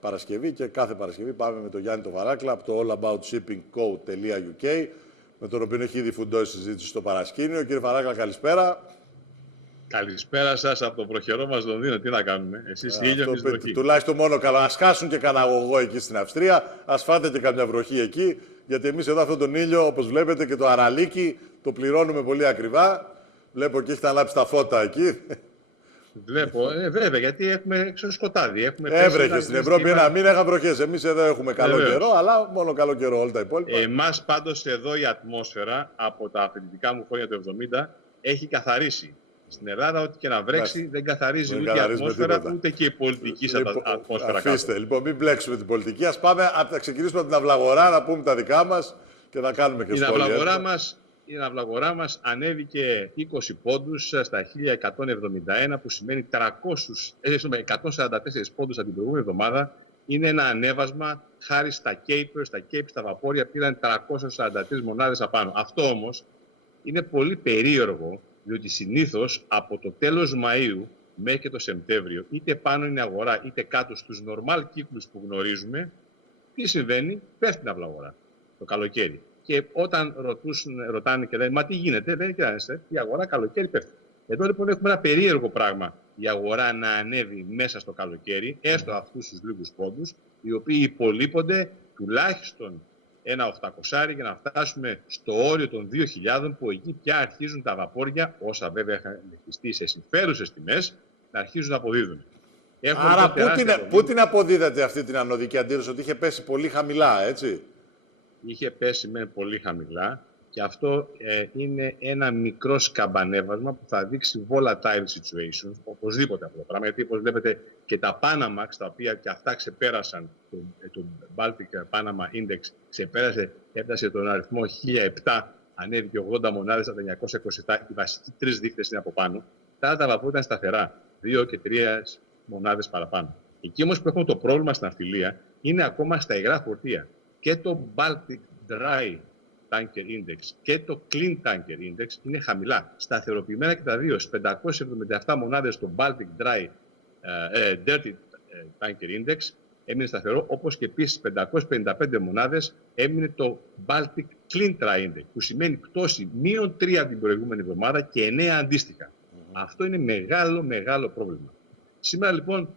Παρασκευή και κάθε Παρασκευή πάμε με τον Γιάννη το Βαράκλα από το allaboutShippingCo.uk, με τον οποίο έχει ήδη φουντώσει συζήτηση στο παρασκήνιο. Κύριε Βαράκλα, καλησπέρα. Καλησπέρα σας από το προχερό μας Λονδίνο. Τι να κάνουμε, εσείς ήλιο, εμείς βροχή. Τουλάχιστον μόνο καλά. Ας χάσουν και κανένα αγωγό εκεί στην Αυστρία, ας φάτε και καμιά βροχή εκεί, γιατί εμείς εδώ αυτόν τον ήλιο, όπως βλέπετε, και το αραλίκι το πληρώνουμε πολύ ακριβά. Βλέπω και έχετε ανάψει τα φώτα εκεί. Βλέπω, βέβαια, γιατί έχουμε έξω σκοτάδι. Έβρεχε στην Ευρώπη ένα μήνα, είχαν βροχές. Εμείς εδώ έχουμε καλό καιρό, αλλά μόνο καλό καιρό όλα τα υπόλοιπα. Εμάς πάντως εδώ η ατμόσφαιρα από τα φοιτητικά μου χρόνια του 70 έχει καθαρίσει. Στην Ελλάδα, ό,τι και να βρέξει, δεν καθαρίζει ούτε η ατμόσφαιρα, ούτε και η πολιτική ατμόσφαιρα. Αφήστε, λοιπόν, μην μπλέξουμε την πολιτική. Ας πάμε, να ξεκινήσουμε από την αυλαγορά, να πούμε τα δικά μας και να κάνουμε και σχόλια. Η αυλαγορά μας ανέβηκε 20 πόντους στα 1171, που σημαίνει 144 πόντους από την προηγούμενη εβδομάδα. Είναι ένα ανέβασμα χάρη στα Capes, στα βαπόρια πήραν 343 μονάδες απάνω. Αυτό όμως είναι πολύ περίεργο, διότι συνήθως από το τέλος Μαΐου μέχρι και το Σεπτέμβριο, είτε πάνω είναι αγορά είτε κάτω στους normal κύκλους που γνωρίζουμε, τι συμβαίνει, πέφτει την αυλαγορά το καλοκαίρι. Και όταν ρωτάνε και λένε, μα τι γίνεται, λένε, κοιτάξτε, η αγορά καλοκαίρι πέφτει. Εδώ λοιπόν έχουμε ένα περίεργο πράγμα, η αγορά να ανέβει μέσα στο καλοκαίρι, έστω αυτούς τους λίγους πόντους, οι οποίοι υπολείπονται τουλάχιστον ένα 800 για να φτάσουμε στο όριο των 2.000, που εκεί πια αρχίζουν τα βαπόρια, όσα βέβαια είχαν ληφθεί σε συμφέρουσες τιμές, να αρχίζουν να αποδίδουν. Άρα πού την αποδίδεται αυτή την ανωδική αντίδραση, ότι είχε πέσει πολύ χαμηλά, έτσι? Είχε πέσει με πολύ χαμηλά και αυτό είναι ένα μικρό σκαμπανέβασμα που θα δείξει volatile situations, οπωσδήποτε αυτό το πράγμα, γιατί όπως βλέπετε και τα Panamax, τα οποία και αυτά ξεπέρασαν, το Baltic Panama Index έφτασε τον αριθμό 1007, ανέβηκε 80 μονάδες από τα 927, οι βασικοί τρεις δείκτες είναι από πάνω, τα βαπόρια ήταν σταθερά, 2 και 3 μονάδες παραπάνω. Εκεί όμως που έχουμε το πρόβλημα στην ναυτιλία είναι ακόμα στα υγρά φορτία. Και το Baltic Dry Tanker Index και το Clean Tanker Index είναι χαμηλά. Σταθεροποιημένα και τα δύο. Στις 577 μονάδες το Baltic Dry Dirty Tanker Index έμεινε σταθερό, όπως και επίσης 555 μονάδες έμεινε το Baltic Clean Dry Index, που σημαίνει πτώση -3 την προηγούμενη εβδομάδα και 9 αντίστοιχα. Αυτό είναι μεγάλο πρόβλημα. Σήμερα λοιπόν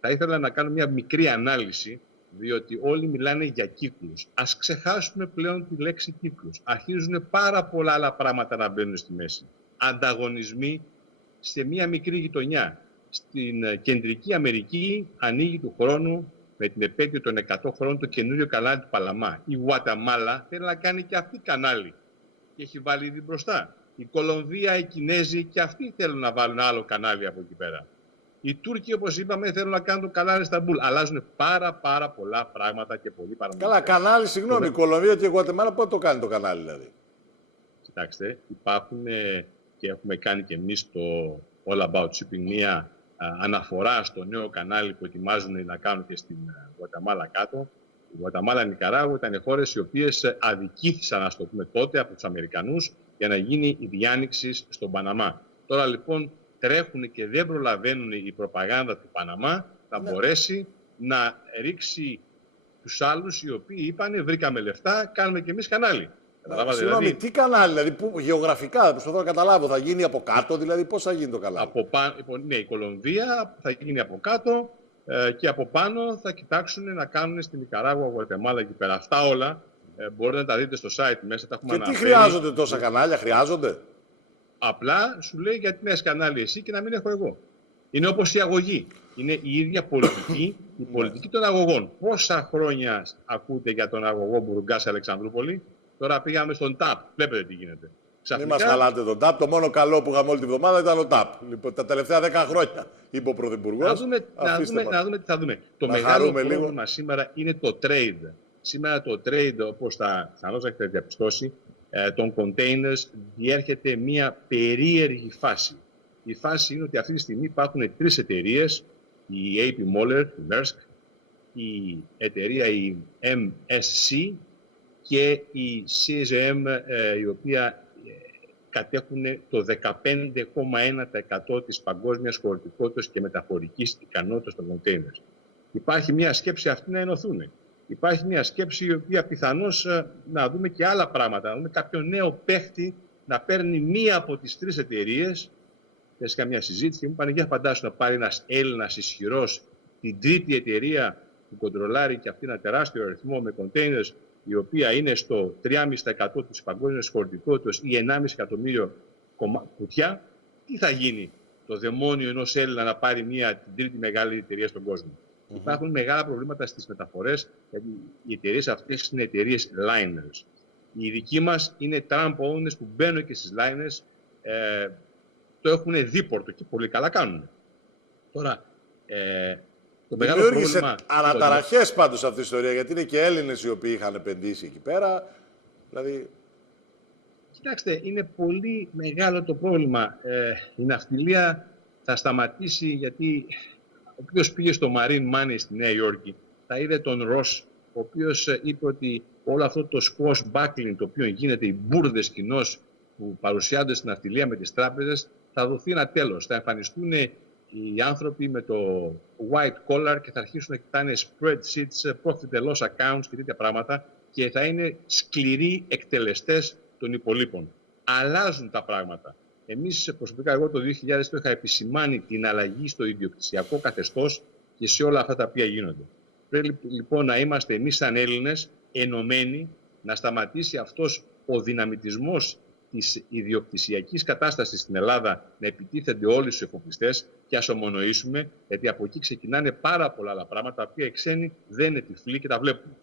θα ήθελα να κάνω μια μικρή ανάλυση, διότι όλοι μιλάνε για κύκλους. Ας ξεχάσουμε πλέον τη λέξη κύκλους. Αρχίζουν πάρα πολλά άλλα πράγματα να μπαίνουν στη μέση. Ανταγωνισμοί σε μια μικρή γειτονιά. Στην Κεντρική Αμερική ανοίγει του χρόνου, με την επέτειο των 100 χρόνων, το καινούριο κανάλι του Παλαμά. Η Γουατεμάλα θέλει να κάνει και αυτή κανάλι και έχει βάλει ήδη μπροστά. Η Κολομβία, οι Κινέζοι και αυτοί θέλουν να βάλουν άλλο κανάλι από εκεί πέρα. Οι Τούρκοι, όπως είπαμε, θέλουν να κάνουν το κανάλι Ισταμπούλ. Αλλάζουν πάρα πολλά πράγματα και πολύ παραμονές. Καλά, κανάλι, συγγνώμη, η Κολομβία και η Γουατεμάλα πότε το κάνει το κανάλι, δηλαδή? Κοιτάξτε, υπάρχουν και έχουμε κάνει και εμείς το All About Shipping μία αναφορά στο νέο κανάλι που ετοιμάζουν να κάνουν και στην Γουατεμάλα κάτω. Η Γουατεμάλα, Νικαράγουα ήταν χώρες οι οποίες αδικήθησαν, ας το πούμε τότε, από τους Αμερικανούς για να γίνει η διάνοιξη στον Παναμά. Τώρα λοιπόν τρέχουν και δεν προλαβαίνουν η προπαγάνδα του Παναμά να μπορέσει να ρίξει τους άλλους οι οποίοι είπανε βρήκαμε λεφτά, κάνουμε και εμείς κανάλι. Συγγνώμη, δηλαδή, τι κανάλι, δηλαδή που, γεωγραφικά, προσπαθώ να καταλάβω, θα γίνει από κάτω, δηλαδή πώς θα γίνει το κανάλι? Ναι, η Κολομβία θα γίνει από κάτω και από πάνω θα κοιτάξουν να κάνουν στην Νικαράγουα, Γουατεμάλα εκεί πέρα. Αυτά όλα μπορείτε να τα δείτε στο site μέσα. Τα έχουμε αναφέρει. Τι χρειάζονται τόσα κανάλια, χρειάζονται? Απλά σου λέει γιατί να έχει κανάλι εσύ και να μην έχω εγώ. Είναι όπως η αγωγή. Είναι η ίδια πολιτική, η πολιτική των αγωγών. Πόσα χρόνια ακούτε για τον αγωγό Μπουργκάς Αλεξανδρούπολη? Τώρα πήγαμε στον ΤΑΠ. Βλέπετε τι γίνεται. Μην μας χαλάτε τον ΤΑΠ. Το μόνο καλό που είχαμε όλη τη βδομάδα ήταν ο ΤΑΠ. Λοιπόν, τα τελευταία 10 χρόνια, είπε ο Πρωθυπουργός. Να δούμε τι θα δούμε. Το μεγάλο πρόβλημα σήμερα είναι το trade. Σήμερα το trade, όπως θα έχετε διαπιστώσει, των containers διέρχεται μια περίεργη φάση. Η φάση είναι ότι αυτή τη στιγμή υπάρχουν τρεις εταιρείες, η AP Moller, η Maersk, η εταιρεία η MSC και η CSM, η οποία κατέχουν το 15,1% της παγκόσμιας χωρητικότητας και μεταφορικής ικανότητας των containers. Υπάρχει μια σκέψη αυτή να ενωθούν. Υπάρχει μια σκέψη η οποία πιθανώς να δούμε και άλλα πράγματα. Να δούμε κάποιο νέο παίχτη να παίρνει μία από τις 3 εταιρείες. Θες καμιά συζήτηση και μου είπαν: για φαντάσου να πάρει ένας Έλληνας ισχυρός την 3η εταιρεία που κοντρολάρει και αυτή ένα τεράστιο αριθμό με containers, η οποία είναι στο 3,5% της παγκόσμιας χωρητικότητας ή 1,5 εκατομμύριο κουτιά. Τι θα γίνει το δαιμόνιο ενός Έλληνα να πάρει την 3η μεγάλη εταιρεία στον κόσμο? Υπάρχουν μεγάλα προβλήματα στις μεταφορές, γιατί οι εταιρείες αυτές είναι εταιρείες liners. Οι δικοί μας είναι tramp owners που μπαίνουν και στις liners, το έχουν δίπορτο και πολύ καλά κάνουν. Τώρα, το μεγάλο πρόβλημα... αναταραχές πάντως αυτή η ιστορία, γιατί είναι και Έλληνες οι οποίοι είχαν επενδύσει εκεί πέρα. Δηλαδή... Κοιτάξτε, είναι πολύ μεγάλο το πρόβλημα. Η ναυτιλία θα σταματήσει, γιατί όποιος πήγε στο Marine Money στη Νέα Υόρκη θα είδε τον Ρος, ο οποίος είπε ότι όλο αυτό το squash buckling το οποίο γίνεται, οι μπουρδες κοινώς που παρουσιάζονται στην ναυτιλία με τις τράπεζες, θα δοθεί ένα τέλος. Θα εμφανιστούν οι άνθρωποι με το white collar και θα αρχίσουν να κοιτάνε spreadsheets, profit and loss accounts και τέτοια πράγματα και θα είναι σκληροί εκτελεστές των υπολείπων. Αλλάζουν τα πράγματα. Εμείς προσωπικά, εγώ το 2000 το είχα επισημάνει την αλλαγή στο ιδιοκτησιακό καθεστώς και σε όλα αυτά τα οποία γίνονται. Πρέπει λοιπόν να είμαστε εμείς σαν Έλληνες ενωμένοι, να σταματήσει αυτός ο δυναμητισμός της ιδιοκτησιακής κατάστασης στην Ελλάδα, να επιτίθενται όλοι στους εφοπλιστές και ας ομονοήσουμε, γιατί από εκεί ξεκινάνε πάρα πολλά άλλα πράγματα, τα οποία οι ξένοι δεν είναι τυφλοί και τα βλέπουν.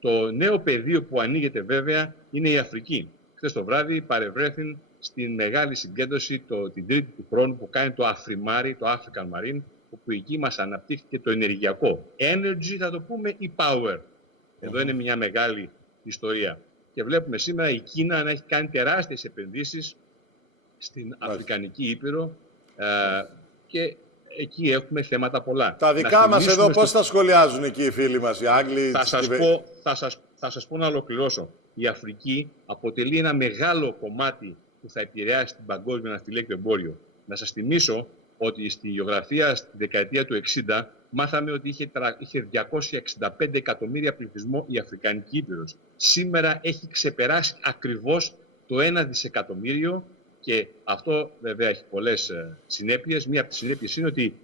Το νέο πεδίο που ανοίγεται βέβαια είναι η Αφρική. Χθες το βράδυ παρευρέθην στην μεγάλη συγκέντρωση την Τρίτη του χρόνου που κάνει το Αφριμάρι, το African Marine, όπου εκεί μας αναπτύχθηκε το ενεργειακό. Energy θα το πούμε ή power. Εδώ είναι μια μεγάλη ιστορία. Και βλέπουμε σήμερα η Κίνα να έχει κάνει τεράστιες επενδύσεις στην Αφρικανική Ήπειρο και εκεί έχουμε θέματα πολλά. Τα δικά μας εδώ πώς τα σχολιάζουν εκεί οι φίλοι μας, οι Άγγλοι? Θα σας πω να ολοκληρώσω. Η Αφρική αποτελεί ένα μεγάλο κομμάτι που θα επηρεάσει την παγκόσμια ναυτιλία και το εμπόριο. Να σας θυμίσω ότι στη γεωγραφία στη δεκαετία του 60 μάθαμε ότι είχε 265 εκατομμύρια πληθυσμό η Αφρικανική Ήπειρος. Σήμερα έχει ξεπεράσει ακριβώς το 1 δισεκατομμύριο και αυτό βέβαια έχει πολλές συνέπειες. Μία από τις συνέπειες είναι ότι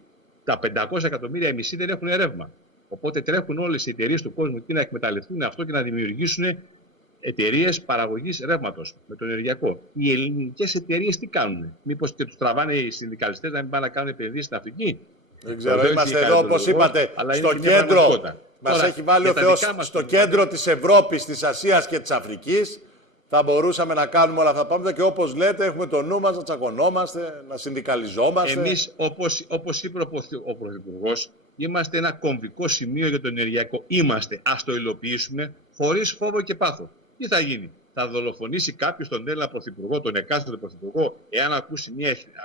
τα 500 εκατομμύρια οι μισοί δεν έχουν ρεύμα. Οπότε τρέχουν όλες οι εταιρείες του κόσμου εκεί να εκμεταλλευτούν αυτό και να δημιουργήσουν εταιρείες παραγωγής ρεύματος με το ενεργειακό. Οι ελληνικές εταιρείες τι κάνουν? Μήπως και τους τραβάνε οι συνδικαλιστές να μην πάνε να κάνουν επενδύσεις στην Αφρική? Δεν ξέρω, είμαστε εδώ όπως είπατε στο κέντρο. Μας έχει βάλει ο Θεός στο κέντρο της Ευρώπης, της Ασίας και της Αφρικής. Θα μπορούσαμε να κάνουμε όλα αυτά τα πράγματα και όπως λέτε έχουμε το νου μας να τσακωνόμαστε, να συνδικαλιζόμαστε. Εμείς όπως είπε ο Πρωθυπουργός, είμαστε ένα κομβικό σημείο για το ενεργειακό. Είμαστε, ας το υλοποιήσουμε χωρίς φόβο και πάθο. Τι θα γίνει? Θα δολοφονήσει κάποιος τον Έλληνα Πρωθυπουργό, τον εκάστοτε Πρωθυπουργό, εάν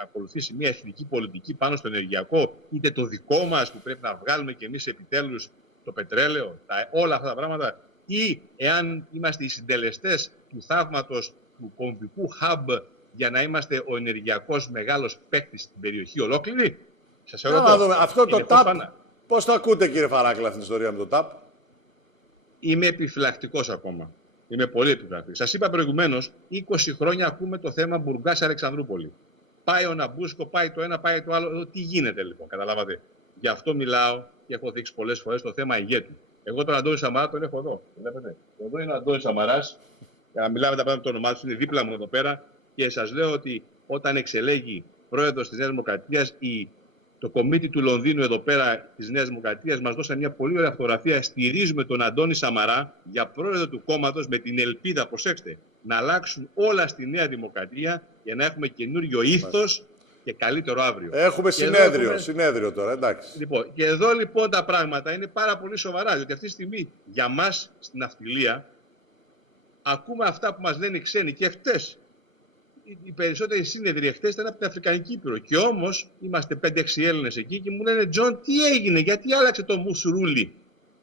ακολουθήσει μια εθνική πολιτική πάνω στο ενεργειακό, είτε το δικό μας που πρέπει να βγάλουμε κι εμείς επιτέλους το πετρέλαιο, όλα αυτά τα πράγματα, ή εάν είμαστε οι συντελεστές του θαύματος του κομβικού hub για να είμαστε ο ενεργειακός μεγάλος παίκτης στην περιοχή ολόκληρη? Σας ερωτώ. Αυτό το TAP, πώς το ακούτε κύριε Φαράκλα αυτήν την ιστορία με το TAP? Είμαι επιφυλακτικός ακόμα. Είμαι πολύ επιφυλακτικός. Σας είπα προηγουμένως, 20 χρόνια ακούμε το θέμα Μπουργκάς-Αλεξανδρούπολη. Πάει ο Ναμπούσκο, πάει το ένα, πάει το άλλο. Τι γίνεται λοιπόν, καταλάβατε? Γι' αυτό μιλάω και έχω δείξει πολλές φορές το θέμα ηγέτη. Εγώ τον Αντώνη Σαμαρά τον έχω εδώ. Βλέπετε. Εδώ είναι ο Αντώνης Σαμαράς. Για να μιλάμε τα πράγματα με το όνομά του, είναι δίπλα μου εδώ πέρα. Και σας λέω ότι όταν εξελέγει πρόεδρος της Νέας Δημοκρατίας, το κομίτι του Λονδίνου εδώ πέρα της Νέας Δημοκρατίας μας δώσαν μια πολύ ωραία φωτογραφία. Στηρίζουμε τον Αντώνη Σαμαρά για πρόεδρο του κόμματος με την ελπίδα, προσέξτε, να αλλάξουν όλα στη Νέα Δημοκρατία για να έχουμε καινούριο ήθος και καλύτερο αύριο. Έχουμε συνέδριο τώρα, εντάξει. Λοιπόν, και εδώ λοιπόν τα πράγματα είναι πάρα πολύ σοβαρά, διότι αυτή τη στιγμή για μας στην ναυτιλία ακούμε αυτά που μας λένε οι ξένοι και χτες. Οι περισσότεροι σύνεδροι χτες ήταν από την Αφρικανική Ήπειρο. Και όμως είμαστε 5-6 Έλληνες εκεί και μου λένε Τζον, τι έγινε, γιατί άλλαξε το Μουσουρούλι?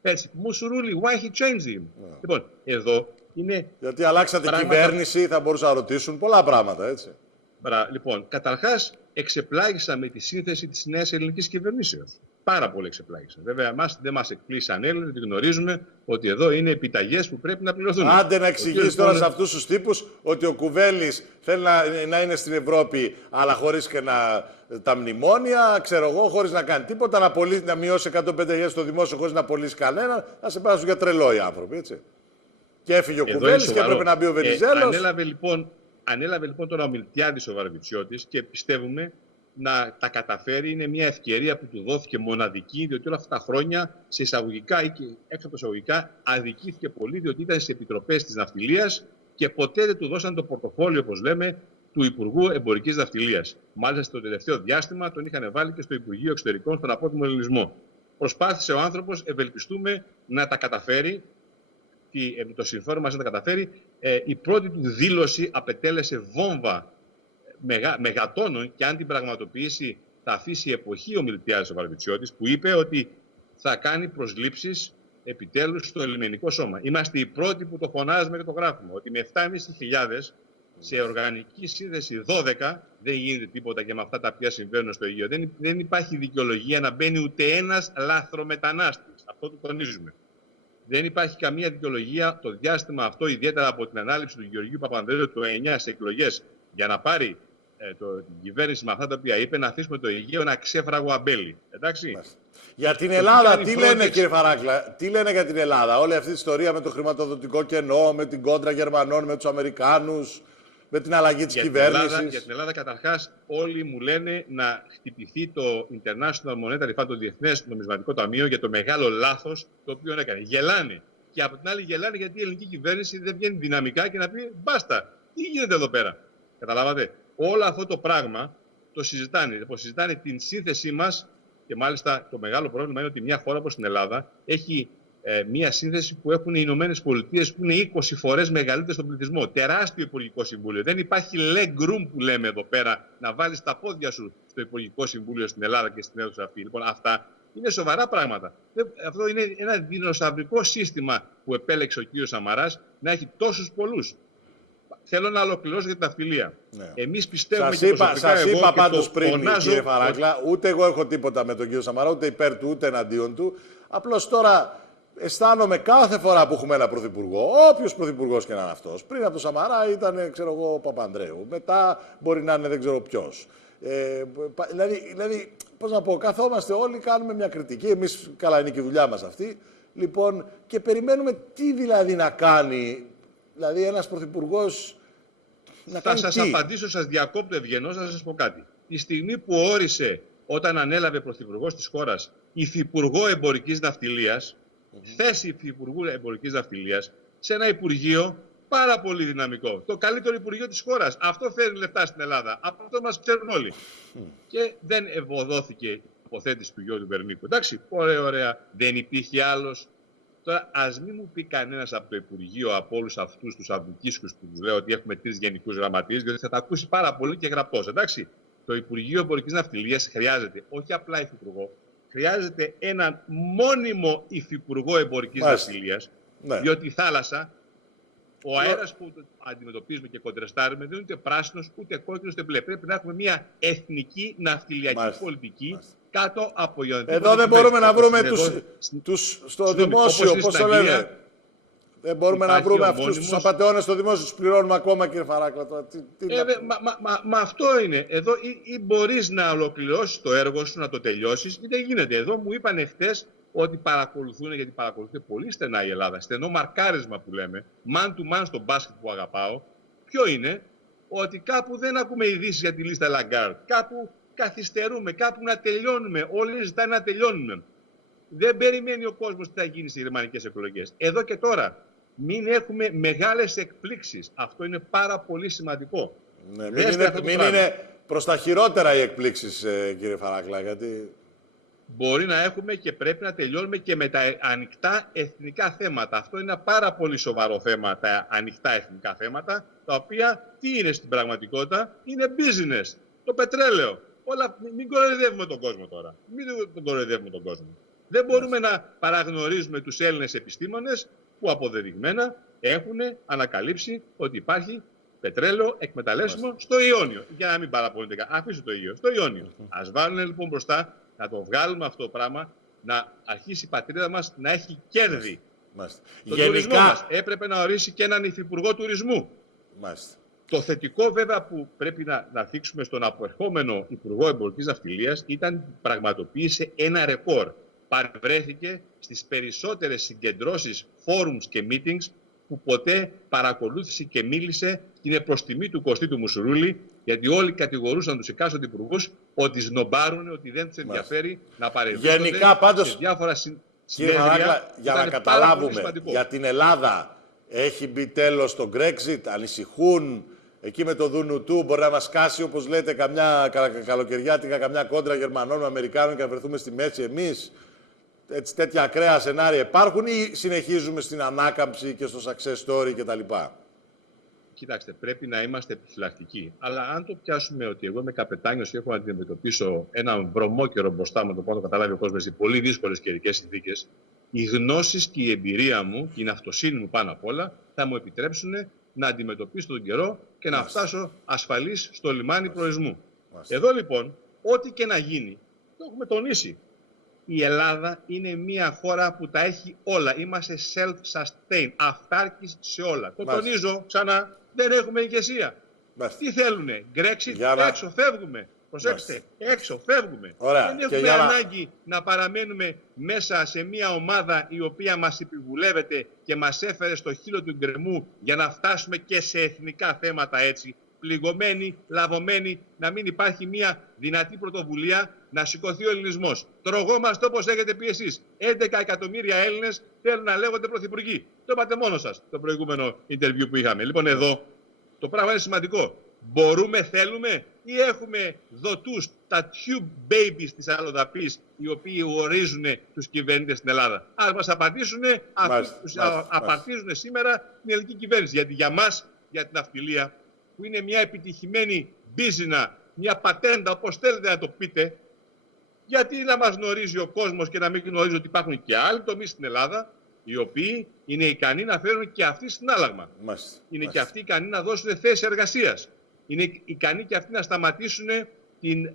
Έτσι, Μουσουρούλι, why he changed him? Λοιπόν, εδώ είναι. Γιατί αλλάξατε κυβέρνηση, θα μπορούσαν να ρωτήσουν πολλά πράγματα, έτσι. Λοιπόν, καταρχάς εξεπλάγησα με τη σύνθεση της νέας ελληνικής κυβερνήσεως. πάρα πολύ εξεπλάγησαν. Βέβαια, δεν μας εκπλήσει σαν Έλληνες, γιατί γνωρίζουμε ότι εδώ είναι επιταγές που πρέπει να πληρωθούν. Άντε να εξηγήσει τώρα σε αυτούς τους τύπους ότι ο Κουβέλης θέλει να είναι στην Ευρώπη, αλλά χωρίς και τα μνημόνια, ξέρω εγώ, χωρίς να κάνει τίποτα, να μειώσει 105.000 στο δημόσιο χωρίς να απολύσει κανέναν, να σε πέρασουν για τρελό οι άνθρωποι, έτσι. Και έφυγε ο Κουβέλης και έπρεπε να μπει ο Βενιζέλος. Ανέλαβε λοιπόν τώρα ο Μιλτιάδης ο Βαρβιτσιώτης και πιστεύουμε να τα καταφέρει. Είναι μια ευκαιρία που του δόθηκε μοναδική, διότι όλα αυτά τα χρόνια σε εισαγωγικά ή και έξω από εισαγωγικά αδικήθηκε πολύ, διότι ήταν σε επιτροπές της ναυτιλίας και ποτέ δεν του δώσαν το πορτοφόλιο, όπως λέμε, του Υπουργού Εμπορικής Ναυτιλίας. Μάλιστα, στο τελευταίο διάστημα τον είχαν βάλει και στο Υπουργείο Εξωτερικών στον απότιμο ελληνισμό. Προσπάθησε ο άνθρωπος, ευελπιστούμε, να τα καταφέρει. Το συμφέρον μας να τα καταφέρει. Η πρώτη του δήλωση απετέλεσε βόμβα μεγατόνων και αν την πραγματοποιήσει θα αφήσει εποχή ο Μιλτιάδης ο Βαρβιτσιώτης, που είπε ότι θα κάνει προσλήψεις επιτέλους στο ελληνικό σώμα. Είμαστε οι πρώτοι που το φωνάζουμε και το γράφουμε, ότι με 7.500 σε οργανική σύνδεση 12 δεν γίνεται τίποτα και με αυτά τα οποία συμβαίνουν στο Αιγαίο. Δεν υπάρχει δικαιολογία να μπαίνει ούτε ένας λάθρομετανάστης. Αυτό το τονίζουμε. Δεν υπάρχει καμία δικαιολογία το διάστημα αυτό, ιδιαίτερα από την ανάληψη του Γεωργίου Παπανδρέου το 9 σε εκλογές, για να πάρει την κυβέρνηση με αυτά τα οποία είπε, να αφήσουμε το Αιγαίο ένα ξέφραγο αμπέλι. Εντάξει. Για την Ελλάδα, τι λένε, κύριε Φαράκλα, τι λένε για την Ελλάδα, όλη αυτή η ιστορία με το χρηματοδοτικό κενό, με την κόντρα Γερμανών, με τους Αμερικάνους, με την αλλαγή της κυβέρνησης. Για την Ελλάδα, καταρχάς, όλοι μου λένε να χτυπηθεί το International Monetary Fund, το Διεθνές Νομισματικό Ταμείο, για το μεγάλο λάθος το οποίο έκανε. Γελάνε. Και από την άλλη γελάνε γιατί η ελληνική κυβέρνηση δεν βγαίνει δυναμικά και να πει μπάστα, τι γίνεται εδώ πέρα. Καταλάβατε. Όλο αυτό το πράγμα το συζητάνε. Συζητάνε την σύνθεσή μας και μάλιστα το μεγάλο πρόβλημα είναι ότι μια χώρα όπως την Ελλάδα έχει μια σύνθεση που έχουν οι Ηνωμένες Πολιτείες, που είναι 20 φορές μεγαλύτερη στον πληθυσμό. Τεράστιο Υπουργικό Συμβούλιο. Δεν υπάρχει leg room που λέμε εδώ πέρα να βάλεις τα πόδια σου στο Υπουργικό Συμβούλιο στην Ελλάδα και στην αίθουσα αυτή. Λοιπόν, αυτά είναι σοβαρά πράγματα. Αυτό είναι ένα δεινοσαυρικό σύστημα που επέλεξε ο κ. Σαμαράς να έχει τόσους πολλούς. Θέλω να ολοκληρώσω για την ναυτιλία. Ναι. Εμείς πιστεύουμε σας είπα πάντως πριν, κύριε Φαράκλα, ούτε εγώ έχω τίποτα με τον κύριο Σαμαρά, ούτε υπέρ του, ούτε εναντίον του. Απλώς τώρα αισθάνομαι κάθε φορά που έχουμε ένα πρωθυπουργό, όποιος πρωθυπουργός και να είναι αυτός. Πριν από τον Σαμαρά ήταν, ξέρω εγώ, ο Παπανδρέου. Μετά μπορεί να είναι δεν ξέρω ποιος. Δηλαδή, πώς να πω, καθόμαστε όλοι, κάνουμε μια κριτική. Εμείς, καλά είναι και η δουλειά μας αυτή. Λοιπόν, και περιμένουμε τι δηλαδή να κάνει. Δηλαδή, ένας πρωθυπουργός να κάνει θα σας απαντήσω, σας διακόπτω ευγενώς, να σας πω κάτι. Τη στιγμή που όρισε, όταν ανέλαβε πρωθυπουργός της χώρας, υφυπουργό εμπορικής ναυτιλίας, θέση υφυπουργού εμπορικής ναυτιλίας, σε ένα υπουργείο πάρα πολύ δυναμικό. Το καλύτερο υπουργείο της χώρας. Αυτό φέρνει λεφτά στην Ελλάδα. Από αυτό μας ξέρουν όλοι. Και δεν ευωδόθηκε η υποθέτηση του Γιώργου Βερμίκου. Εντάξει, ωραία, δεν υπήρχε άλλος. Τώρα, ας μην μου πει κανένας από το Υπουργείο, από όλους αυτούς τους αμπουκίσκους που τους λέω ότι έχουμε 3 γενικούς γραμματείς, διότι θα τα ακούσει πάρα πολύ και γραπτός. Εντάξει, το Υπουργείο Εμπορικής Ναυτιλίας χρειάζεται όχι απλά υφυπουργό, χρειάζεται έναν μόνιμο υφυπουργό εμπορικής ναυτιλίας, διότι η θάλασσα, ο αέρας που αντιμετωπίζουμε και κοντρεστάρουμε δεν είναι ούτε πράσινος, ούτε κόκκινος, ούτε μπλε. Πρέπει να έχουμε μια εθνική ναυτιλιακή πολιτική κάτω από εδώ δεν μπορούμε να βρούμε τους στο δημόσιο, πώς το λένε. Δεν μπορούμε να βρούμε αυτούς τους απατεώνες στο δημόσιο, τους πληρώνουμε ακόμα, κύριε Φαράκλα. Μα αυτό είναι. Εδώ ή μπορείς να ολοκληρώσεις το έργο σου, να το τελειώσεις, ή δεν γίνεται. Εδώ μου είπαν χτες ότι παρακολουθούν, γιατί παρακολουθεί πολύ στενά η Ελλάδα, στενό μαρκάρισμα που λέμε, man to man στο μπάσκετ που αγαπάω. Ποιο είναι? Ότι κάπου δεν ακούμε ειδήσεις για τη λίστα Lagarde. Κάπου καθυστερούμε, κάπου να τελειώνουμε. Όλοι ζητάνε να τελειώνουμε. Δεν περιμένει ο κόσμος τι θα γίνει στις γερμανικές εκλογές. Εδώ και τώρα. Μην έχουμε μεγάλες εκπλήξεις. Αυτό είναι πάρα πολύ σημαντικό. Ναι, μην είναι προς τα χειρότερα οι εκπλήξεις, κύριε Φαράκλα, γιατί... Μπορεί να έχουμε και πρέπει να τελειώνουμε και με τα ανοιχτά εθνικά θέματα. Αυτό είναι ένα πάρα πολύ σοβαρό θέμα, τα ανοιχτά εθνικά θέματα, τα οποία τι είναι στην πραγματικότητα? Είναι business. Το πετρέλαιο. Μην κοροϊδεύουμε τον κόσμο τώρα. Μην τον κοροϊδεύουμε τον κόσμο. Δεν μπορούμε να παραγνωρίζουμε τους Έλληνες επιστήμονες που αποδεδειγμένα έχουν ανακαλύψει ότι υπάρχει πετρέλαιο εκμεταλλεύσιμο στο Ιόνιο. Για να μην παραπονείτε, αφήστε το Αιγαίο. Στο Ιόνιο. Ας βάλουν λοιπόν μπροστά να το βγάλουμε αυτό το πράγμα, να αρχίσει η πατρίδα μας να έχει κέρδη. Μάλιστα. Το τουρισμό μας έπρεπε να ορίσει και έναν υφυπουργό τουρισμού. Μάλιστα. Το θετικό βέβαια που πρέπει να θίξουμε στον αποερχόμενο Υπουργό Εμπορικής Ναυτιλίας ήταν πραγματοποίησε ένα ρεκόρ. Παρευρέθηκε στις περισσότερες συγκεντρώσεις, forums και meetings που ποτέ παρακολούθησε και μίλησε και είναι προς τιμή του Κωστή του Μουσουρούλη, γιατί όλοι κατηγορούσαν τους εκάστοτε υπουργούς ότι σνομπάρουν, ότι δεν τους ενδιαφέρει να παρεμβαίνονται γενικά, πάντως, σε διάφορα κύριε Μαράκλα, για να καταλάβουμε, για την Ελλάδα έχει μπει τέλος στο Brexit, ανησυχούν, εκεί με το Δουνουτού μπορεί να μας κάσει, όπως λέτε, καμιά καλοκαιριάτικα, καμιά κόντρα Γερμανών με Αμερικάνων και να βρεθούμε στη μέση εμείς. Έτσι, τέτοια ακραία σενάρια υπάρχουν ή συνεχίζουμε στην ανάκαμψη και στο success story κτλ. Κοιτάξτε, πρέπει να είμαστε επιφυλακτικοί. Αλλά αν το πιάσουμε ότι εγώ είμαι καπετάνιος και έχω να αντιμετωπίσω έναν βρωμόκαιρο μπροστά μου, το οποίο το καταλάβει ο κόσμος σε πολύ δύσκολες καιρικές συνθήκες, οι γνώσεις και η εμπειρία μου και η ναυτοσύνη μου πάνω απ' όλα θα μου επιτρέψουν να αντιμετωπίσω τον καιρό και να φτάσω ασφαλής στο λιμάνι προορισμού. Εδώ λοιπόν, ό,τι και να γίνει, το έχουμε τονίσει. Η Ελλάδα είναι μια χώρα που τα έχει όλα. Είμαστε self-sustained, αυτάρκης σε όλα. Το τονίζω ξανά, δεν έχουμε ηγεσία. Τι θέλουνε, Brexit, έξω φεύγουμε. Προσέξτε, έξω φεύγουμε. Ωραία. Δεν έχουμε ανάγκη να παραμένουμε μέσα σε μια ομάδα η οποία μας επιβουλεύεται και μας έφερε στο χείλο του γκρεμού για να φτάσουμε και σε εθνικά θέματα έτσι. Πληγωμένοι, λαβωμένοι, να μην υπάρχει μια δυνατή πρωτοβουλία να σηκωθεί ο ελληνισμός. Τρογόμαστε όπως έχετε πει εσείς. 11 εκατομμύρια Έλληνες θέλουν να λέγονται πρωθυπουργοί. Το είπατε μόνο σας το προηγούμενο interview που είχαμε. Λοιπόν, εδώ το πράγμα είναι σημαντικό. Μπορούμε, θέλουμε ή έχουμε δοτούς, τα tube babies της αλλοδαπής, οι οποίοι ορίζουν τους κυβερνήτες στην Ελλάδα. Ας μας απαντήσουν, απαρτίζουν σήμερα την ελληνική κυβέρνηση. Γιατί για μας, για την ναυτιλία, που είναι μια επιτυχημένη μπίζινα, μια πατέντα, όπως θέλετε να το πείτε, γιατί να μας γνωρίζει ο κόσμος και να μην γνωρίζει ότι υπάρχουν και άλλοι τομείς στην Ελλάδα, οι οποίοι είναι ικανοί να φέρουν και αυτοί συνάλλαγμα. Είναι και αυτοί ικανοί να δώσουν θέσεις εργασίας. Είναι ικανοί και αυτοί να σταματήσουν την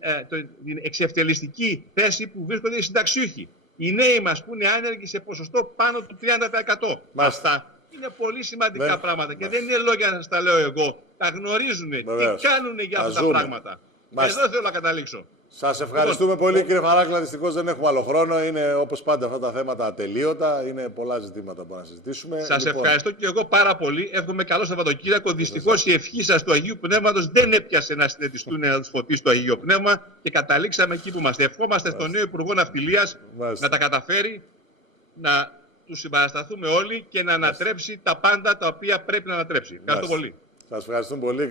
εξευτελιστική θέση που βρίσκονται οι συνταξιούχοι. Οι νέοι μας που είναι άνεργοι σε ποσοστό πάνω του 30%. Αυτά είναι πολύ σημαντικά πράγματα και δεν είναι λόγια να σας τα λέω εγώ. Τα γνωρίζουν, τι κάνουν για αυτά τα πράγματα. Εδώ θέλω να καταλήξω. Σας ευχαριστούμε πολύ, κύριε Μαράκλα. Δυστυχώς δεν έχουμε άλλο χρόνο. Είναι όπως πάντα αυτά τα θέματα ατελείωτα. Είναι πολλά ζητήματα που να συζητήσουμε. Σας ευχαριστώ και εγώ πάρα πολύ. Εύχομαι καλό Σαββατοκύριακο. Δυστυχώς η ευχή σας του Αγίου Πνεύματος δεν έπιασε να συνετιστούν να τους φωτίσει το Αγίο Πνεύμα και καταλήξαμε εκεί που είμαστε. Ευχόμαστε στον νέο Υπουργό Ναυτιλίας να τα καταφέρει, να τους συμπαρασταθούμε όλοι και να ανατρέψει τα πάντα τα οποία πρέπει να ανατρέψει. Ευχαριστώ πολύ. Σας ευχαριστούμε πολύ.